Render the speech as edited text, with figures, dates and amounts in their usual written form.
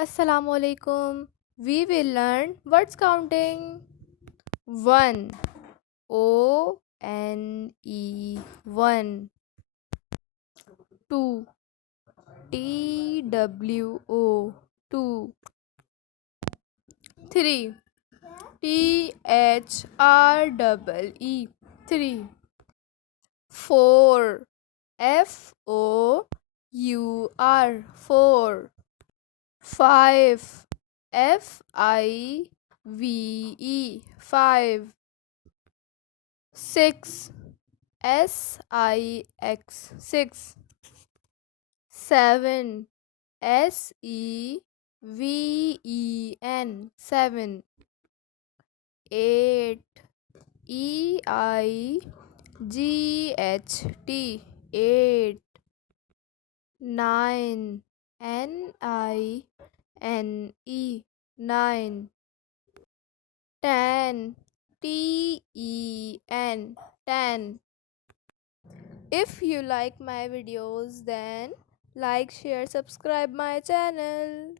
Assalamu alaikum. We will learn words counting. 1 O N E 1. 2 TWO 2. 3 THREE 3. 4 FOUR 4. 5 FIVE 5. 6 SIX 6. 7 SEVEN 7. 8 EIGHT 8. 9 NINE 9. 10 TEN 10. If you like my videos, then like, share, subscribe my channel.